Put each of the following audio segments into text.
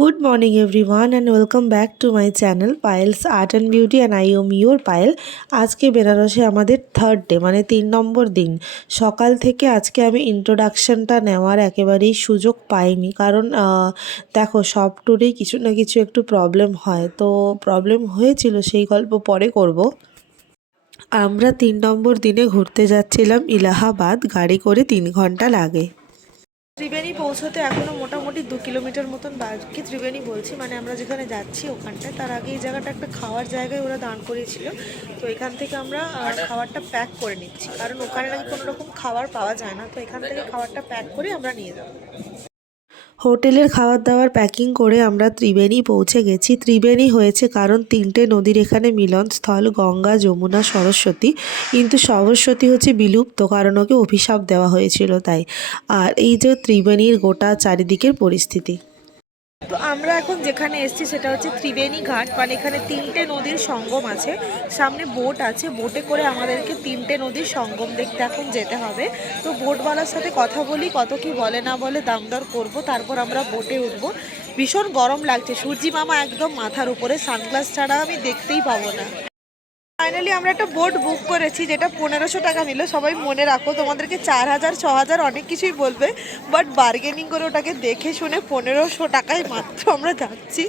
Good morning, everyone and welcome back to my channel Piles art and beauty and I am your Payel আজকে বেনারসে আমাদের third day মানে তিন নম্বর দিন। সকাল থেকে আজকে আমি ইন্ট্রোডাকশানটা নেওয়ার একেবারেই সুযোগ পাইনি। কারণ দেখো, সব ট্যুরেই কিছু না কিছু একটু প্রবলেম হয়। তো প্রবলেম হয়েছিল, সেই গল্প পরে করব। আমরা তিন নম্বর দিনে ঘুরতে যাচ্ছিলাম, ইলাহাবাদ। গাড়ি করে তিন ঘণ্টা লাগে। ত্রিবেণী পৌঁছতে এখনও মোটামুটি দু কিলোমিটার মতন বাকি ত্রিবেণী বলছি। মানে আমরা যেখানে যাচ্ছি ওখানটায়। তার আগে এই জায়গাটা একটা খাওয়ার জায়গায় ওরা দান করেছিল। তো এখান থেকে আমরা খাবারটা প্যাক করে নিচ্ছি। কারণ ওখানে নাকি কোনো রকম খাবার পাওয়া যায় না। তো এখান থেকে খাবারটা প্যাক করে আমরা নিয়ে যাব। হোটেলের খাবার দাবার প্যাকিং করে আমরা ত্রিবেণী পৌঁছে গেছি। ত্রিবেণী হয়েছে কারণ তিনটে নদীর এখানে মিলনস্থল গঙ্গা, যমুনা, সরস্বতী। কিন্তু সরস্বতী হচ্ছে বিলুপ্ত, কারণ ওকে অভিশাপ দেওয়া হয়েছিল তাই। আর এই যে ত্রিবেণীর গোটা চারিদিকের পরিস্থিতি। তো আমরা এখন যেখানে এসছি সেটা হচ্ছে ত্রিবেণী ঘাট মানে এখানে তিনটে নদীর সঙ্গম আছে। সামনে বোট আছে, বোটে করে আমাদেরকে তিনটে নদীর সঙ্গম দেখতে এখন যেতে হবে। তো বোটওয়ালার সাথে কথা বলি, কত কি বলে না বলে দাম দর করব, তারপর আমরা বোটে উঠব। ভীষণ গরম লাগছে, সূর্যি মামা একদম মাথার উপরে, সানগ্লাস ছাড়া আমি দেখতেই পাবো না। ফাইনালি আমরা একটা বোট বুক করেছি, যেটা পনেরোশো টাকা নিল। সবাই মনে রাখো, তোমাদেরকে চার হাজার, ছ হাজার অনেক কিছুই বলবে বাট বার্গেনিং করে ওটাকে দেখে শুনে পনেরোশো টাকায় মাত্র আমরা যাচ্ছি।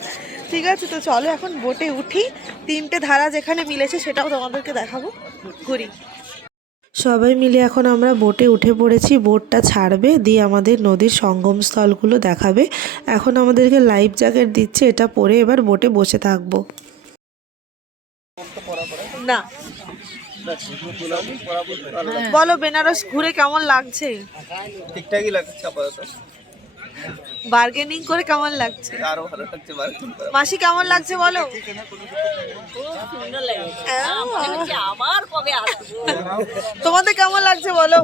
ঠিক আছে, তো চলো এখন বোটে উঠি। তিনটে ধারা যেখানে মিলেছে সেটাও তোমাদেরকে দেখাবো। ঘুরি। সবাই মিলে এখন আমরা বোটে উঠে পড়েছি বোটটা ছাড়বে, দিয়ে আমাদের নদীর সঙ্গমস্থলগুলো দেখাবে। এখন আমাদেরকে লাইফ জ্যাকেট দিচ্ছে, এটা পরে এবার বোটে বসে থাকব। না। বলো বেনারস ঘুরে কেমন লাগছে? ঠিকঠাকই লাগছে আপাতত। বার্গেনিং করে কেমন লাগছে? আরও ভালো লাগছে বার্গেনিং মাসি কেমন লাগছে বলো? তোমাদের কেমন লাগছে বলো?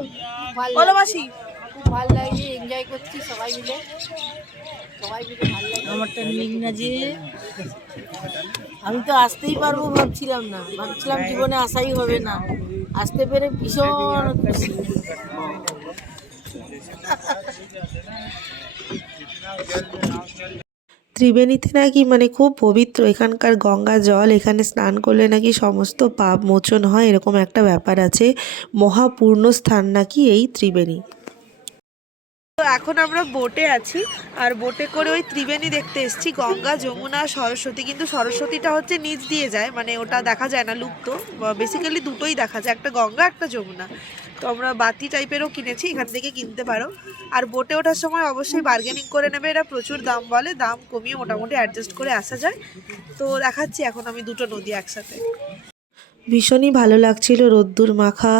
বলো মাসি। খুব ভালো লাগছে এনজয় করছি সবাই মিলে। আমারটা লিখ না যে। আমি তো আসতেই পারব ভাবছিলাম না। ভাবছিলাম জীবনে আসাই হবে না। আসতে পেরে ভীষণ খুশি। ত্রিবেণীতে নাকি মানে খুব পবিত্র, এখানকার গঙ্গা জল, এখানে স্নান করলে নাকি সমস্ত পাপ মোচন হয়, এরকম একটা ব্যাপার আছে। মহাপূর্ণ স্থান নাকি এই ত্রিবেণী। তো এখন আমরা বোটে আছি, আর বোটে করে ওই ত্রিবেণী দেখতে এসেছি, গঙ্গা, যমুনা, সরস্বতী। কিন্তু সরস্বতীটা হচ্ছে নিচ দিয়ে যায় মানে ওটা দেখা যায় না, লুপ্ত। বেসিক্যালি দুটোই দেখা যায়, একটা গঙ্গা, একটা যমুনা। তো আমরা বাতি টাইপেরও কিনেছি, এখান থেকে কিনতে পারো। আর বোটে ওঠার সময় অবশ্যই বার্গেনিং করে নেবে এটা প্রচুর দাম বলে, দাম কমিয়ে মোটামুটি অ্যাডজাস্ট করে আসা যায়। তো দেখাচ্ছি এখন আমি দুটো নদী একসাথে। ভীষণই ভালো লাগছিল। রোদ্দুর মাখা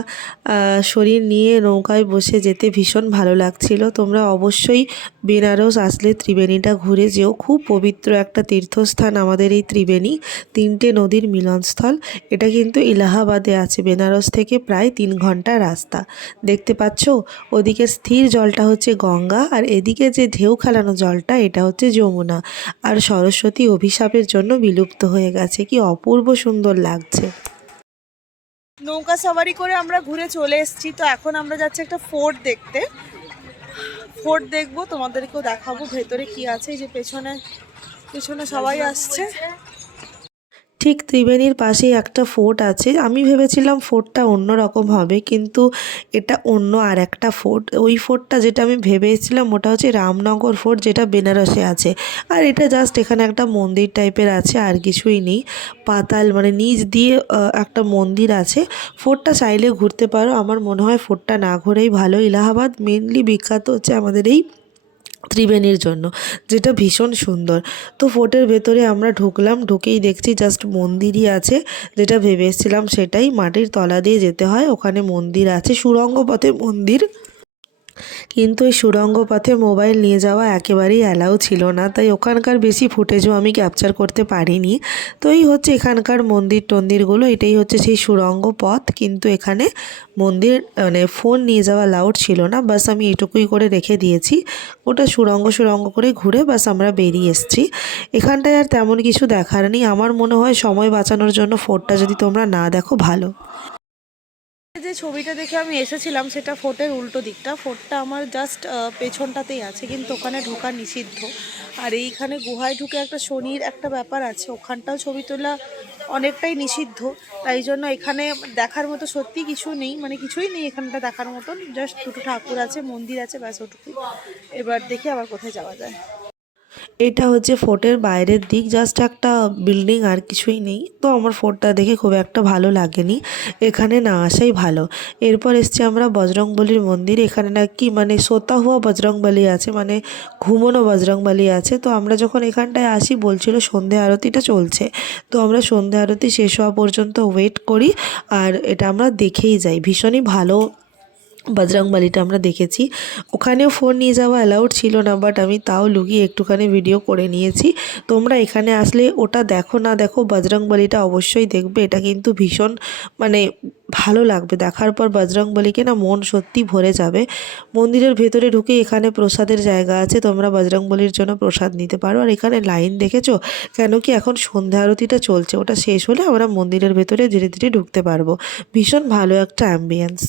শরীর নিয়ে নৌকায় বসে যেতে ভীষণ ভালো লাগছিল। তোমরা অবশ্যই বেনারস আসলে ত্রিবেণীটা ঘুরে যেও। খুব পবিত্র একটা তীর্থস্থান আমাদের এই ত্রিবেণী, তিনটে নদীর মিলনস্থল। এটা কিন্তু ইলাহাবাদে আছে। বেনারস থেকে প্রায় তিন ঘণ্টা রাস্তা। দেখতে পাচ্ছ? ওদিকে স্থির জলটা হচ্ছে গঙ্গা আর এদিকে যে ঢেউ খেলানো জলটা, এটা হচ্ছে যমুনা। আর সরস্বতী অভিশাপের জন্য বিলুপ্ত হয়ে গেছে। কি অপূর্ব সুন্দর লাগছে। নৌকা সাওয়ারি করে আমরা ঘুরে চলে এসেছি। তো এখন আমরা যাচ্ছি একটা ফোর্ট দেখতে। ফোর্ট দেখব, তোমাদেরকেও দেখাবো ভেতরে কি আছে, এই যে পেছনে পেছনে সবাই আসছে। ঠিক ত্রিবেণীর পাশেই একটা ফোর্ট আছে। আমি ভেবেছিলাম ফোর্টটা অন্য রকম হবে, কিন্তু এটা অন্য আর একটা ফোর্ট। ওই ফোর্টটা যেটা আমি ভেবেছিলাম ওটা হচ্ছে রামনগর ফোর্ট, যেটা বেনারসে আছে। আর এটা জাস্ট এখানে একটা মন্দির টাইপের আছে, আর কিছুই নেই। পাতাল মানে নিচ দিয়ে একটা মন্দির আছে। ফোর্টটা চাইলে ঘুরতে পারো। আমার মনে হয় ফোর্টটা না ঘুরেই ভালো। ইলাহাবাদ মেনলি বিখ্যাত হচ্ছে আমাদের এই ত্রিবেণীর জন্য, যেটা ভীষণ সুন্দর। তো ফোর্টের ভেতরে আমরা ঢুকলাম, ঢুকেই দেখছি জাস্ট মন্দিরই আছে, যেটা ভেবে এসেছিলাম সেটাই মাটির তলা দিয়ে যেতে হয়, ওখানে মন্দির আছে সুরঙ্গ পথে মন্দির। কিন্তু ওই সুড়ঙ্গ পথে মোবাইল নিয়ে যাওয়া একেবারেই অ্যালাউ ছিল না, তাই ওখানকার বেশি ফুটেজও আমি ক্যাপচার করতে পারিনি। তো এই হচ্ছে এখানকার মন্দির টন্দিরগুলো, এটাই হচ্ছে সেই সুড়ঙ্গ পথ। কিন্তু এখানে মন্দির মানে ফোন নিয়ে যাওয়া লাউড ছিল না, বাস আমি এটুকুই করে রেখে দিয়েছি। ওটা সুড়ঙ্গ সুড়ঙ্গ করে ঘুরে বাস আমরা বেরিয়ে এসেছি। এখানটায় আর তেমন কিছু দেখার নেই। আমার মনে হয় সময় বাঁচানোর জন্য ফোনটা যদি তোমরা না দেখো, ভালো। যে ছবিটা দেখে আমি এসেছিলাম, সেটা ফোর্টের উল্টো দিকটা। ফোর্টটা আমার জাস্ট পেছনটাতেই আছে, কিন্তু ওখানে ঢোকা নিষিদ্ধ। আর এইখানে গুহায় ঢুকে একটা শনির একটা ব্যাপার আছে, ওখানটাও ছবি তোলা অনেকটাই নিষিদ্ধ। তাই জন্য এখানে দেখার মতো সত্যি কিছু নেই মানে কিছুই নেই এখানটা দেখার মতন। জাস্ট দুটো ঠাকুর আছে, মন্দির আছে, ব্যাস ওটুকু এবার দেখি আবার কোথায় যাওয়া যায়। এটা হচ্ছে ফোর্টের বাইরের দিক জাস্ট একটা বিল্ডিং আর কিছুই নেই। তো আমার ফোর্টটা দেখে খুব একটা ভালো লাগেনি। এখানে না আসাই ভালো। এরপর এসছি আমরা বজরংবলির মন্দির। এখানে নাকি মানে সোতা হওয়া বজরংবলি আছে মানে ঘুমোনো বজরংবলি আছে। তো আমরা যখন এখানটায় আসি, বলছিল সন্ধে আরতিটা চলছে। তো আমরা সন্ধে আরতি শেষ হওয়া পর্যন্ত ওয়েট করি আর এটা আমরা দেখেই যাই। ভীষণই ভালো বজরংবলিটা আমরা দেখেছি। ওখানেও ফোন নিয়ে যাওয়া অ্যালাউড ছিল না বাট আমি তাও লুকিয়ে একটুখানি ভিডিও করে নিয়েছি। তোমরা এখানে আসলে ওটা দেখো না দেখো বজরংবলিটা অবশ্যই দেখবে। এটা কিন্তু ভীষণ মানে ভালো লাগবে। দেখার পর বজরংবলিকে না মন সত্যি ভরে যাবে। মন্দিরের ভেতরে ঢুকে এখানে প্রসাদের জায়গা আছে। তোমরা বজরংবলির জন্য প্রসাদ নিতে পারো। আর এখানে লাইন দেখেছ? কেন কি এখন সন্ধ্যা আরতিটা চলছে। ওটা শেষ হলে আমরা মন্দিরের ভেতরে ধীরে ধীরে ঢুকতে পারব। ভীষণ ভালো একটা অ্যাম্বিয়েন্স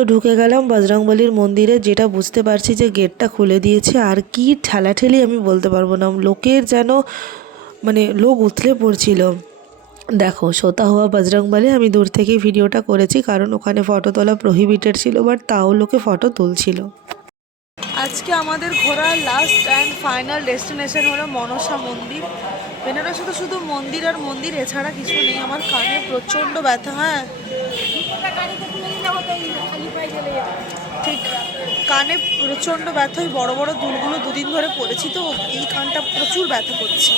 তো ঢুকে গেলাম বজরংবলির মন্দিরে, যেটা বুঝতে পারছি যে গেটটা খুলে দিয়েছে। আর কি ঠেলাঠেলি আমি বলতে পারব না। লোকের যেন মানে লোক উতলে পড়ছিল। দেখো, সোতা হওয়া বজরংবলি, আমি দূর থেকেই ভিডিওটা করেছি, কারণ ওখানে ফটো তোলা প্রহিবিটেড ছিল বাট তাও লোকে ফটো তুলছিল। আজকে আমাদের ঘোরার লাস্ট অ্যান্ড ফাইনাল ডেস্টিনেশন হলো মনসা মন্দির। বেনারসে তো শুধু মন্দির আর মন্দির, এছাড়া কিছু নেই। আমার কানে প্রচণ্ড ব্যথা হ্যাঁ। ঠিক কানে প্রচণ্ড ব্যথা ওই বড় বড় দুলগুলো দুদিন ধরে পড়েছি তো এই কানটা প্রচুর ব্যথা করছে।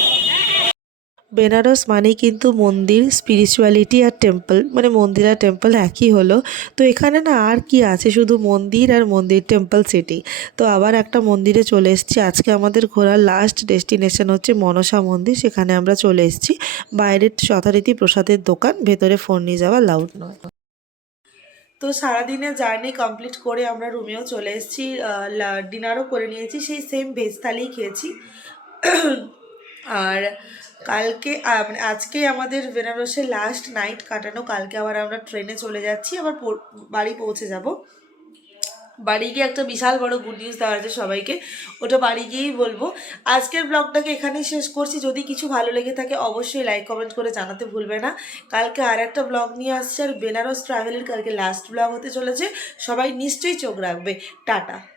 বেনারস মানেই কিন্তু মন্দির স্পিরিচুয়ালিটি আর টেম্পল মানে মন্দির আর টেম্পল একই হলো। তো এখানে না আর কি আছে শুধু মন্দির আর মন্দির টেম্পল সিটি তো আবার একটা মন্দিরে চলে এসেছি আজকে আমাদের ঘোরার লাস্ট ডেস্টিনেশন হচ্ছে মনসা মন্দির সেখানে আমরা চলে এসেছি। বাইরের যথারীতি প্রসাদের দোকান ভেতরে ফোন নিয়ে যাওয়া লাউড নয়। তো সারাদিনে জার্নি কমপ্লিট করে আমরা রুমেও চলে এসেছি ডিনারও করে নিয়েছি, সেই সেম ভেজ থালিই খেয়েছি। আর কালকে মানে আজকে আমাদের বেনারসে লাস্ট নাইট কাটানো, কালকে আবার আমরা ট্রেনে চলে যাচ্ছি, আবার বাড়ি পৌঁছে যাব। বাড়ি গিয়ে একটা বিশাল বড় গুড নিউজ দেওয়া আছে সবাইকে। ওটা বাড়ি গিয়েই বলব। আজকের ব্লগটাকে এখানেই শেষ করছি। যদি কিছু ভালো লেগে থাকে অবশ্যই লাইক কমেন্ট করে জানাতে ভুলবে না। কালকে আর একটা ব্লগ নিয়ে আসছে আর বেনারস ট্রাভেলের কালকে লাস্ট ব্লগ হতে চলেছে। সবাই নিশ্চয়ই চোখ রাখবে। টাটা।